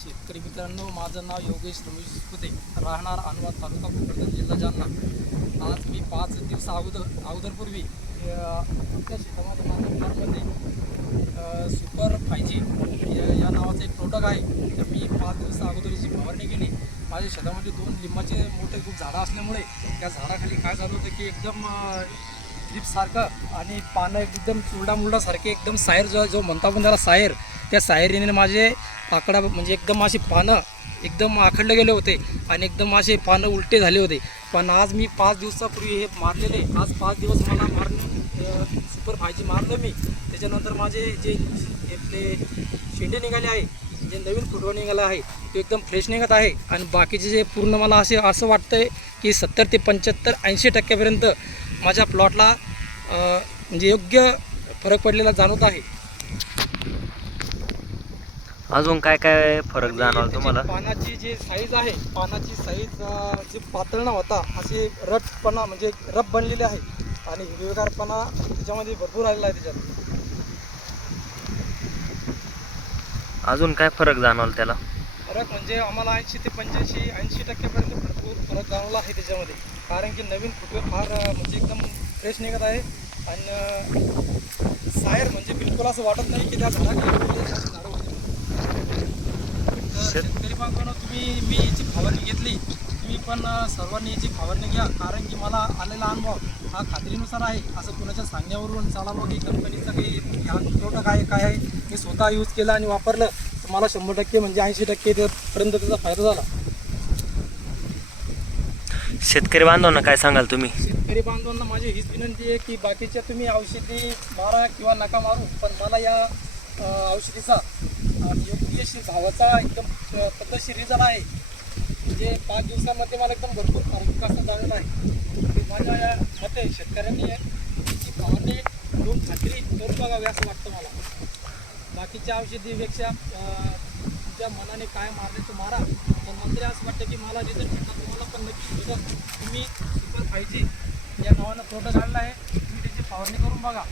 शेतकरी मित्रांनो माझं नाव योगेश रमेश पुते राहणार अनुवाद तालुका भोकरदन जिल्हा जालना. आज मी पाच दिवस अगोदर अगोदरपूर्वी आपल्या शेतामध्ये माझ्या मुलांमध्ये सुपर फाय जी या नावाचं एक प्रोडक्ट आहे. तर मी पाच दिवस अगोदर याची फवारणी केली. माझ्या शेतामध्ये दोन लिंबाचे मोठे खूप झाडं असल्यामुळे त्या झाडाखाली काय झालं होतं की एकदम सारखं आणि पानं एकदम चुरडा मुरडासारखे एकदम सायर जो जो म्हणता आपण त्याला सायर त्या सायरीने माझे आकडा म्हणजे एकदम अशी पानं एकदम आखडले गेले होते आणि एकदम असे पानं उलटे झाले होते. पण आज मी पाच दिवसापूर्वी हे मारलेले. आज पाच दिवस मला मारणे सुपर भाजी मारलं मी. त्याच्यानंतर माझे जे आपले शेंडे निघाले आहे जे नवीन फुटवा निघाला आहे तो एकदम फ्रेश निघत आहे. आणि बाकीचे जे पूर्ण मला असे असं वाटतंय की सत्तर ते पंच्याहत्तर ऐंशी टक्क्यापर्यंत माझ्या प्लॉटला म्हणजे योग्य फरक पडलेला जाणवत आहे. अजून काय काय फरक जाणवला तुम्हाला? पानाची जी साईज आहे पानाची साईज जी पातळ होता अशी रटपणा म्हणजे रफ बनलेली आहे आणि हिरवेगारपणा त्याच्यामध्ये भरपूर आलेला आहे त्याच्यात. अजून काय फरक जाणवला त्याला? फरक म्हणजे आम्हाला ऐंशी ते पंच्याऐंशी ऐंशी टक्क्यापर्यंत भरपूर फरक जाणवला आहे त्याच्यामध्ये. कारण की नवीन फुटवे फार म्हणजे एकदम फ्रेश निघत आहे. आणि सायर म्हणजे बिलकुल असं वाटत नाही की त्या शेतकरी बांधवांनो तुम्ही मी याची फवारणी घेतली. तुम्ही पण सर्वांनी याची फवारणी घ्या. कारण की मला आलेला अनुभव हा खात्रीनुसार आहे. असं कुणाच्या सांगण्यावरून चाला मग ही कंपनीचं काही ह्या प्रोडक्ट आहे काय आहे मी स्वतः यूज केलं आणि वापरलं. मला शंभर टक्के म्हणजे ऐंशी टक्के पर्यंत त्याचा फायदा झाला. शेतकरी बांधवांना काय सांगाल तुम्ही? शेतकरी बांधवांना माझी हीच विनंती आहे की बाकीच्या तुम्ही औषधी मारा किंवा नका मारू पण मला या अ, औषधीचा अ, योग्यशीर भावाचा एकदम अ, पद्धतशीर रिझल्ट आहे. म्हणजे पाच दिवसामध्ये मला एकदम भरपूर फरक कसा जाणवला आहे. ते माझ्या या मते शेतकऱ्यांनी याची फवारणी घेऊन खात्री करून बघावी असं वाटतं मला. बाकीच्या औषधीपेक्षा तुमच्या मनाने काय मारले तो मारा तर नंतर असं वाटतं की मला रिझल्ट भेटला तुम्हाला पण नक्की भेटत तुम्ही सुपर फाय जी या नावानं प्रोडक्ट आणला आहे. तुम्ही त्याची फवारणी करून बघा.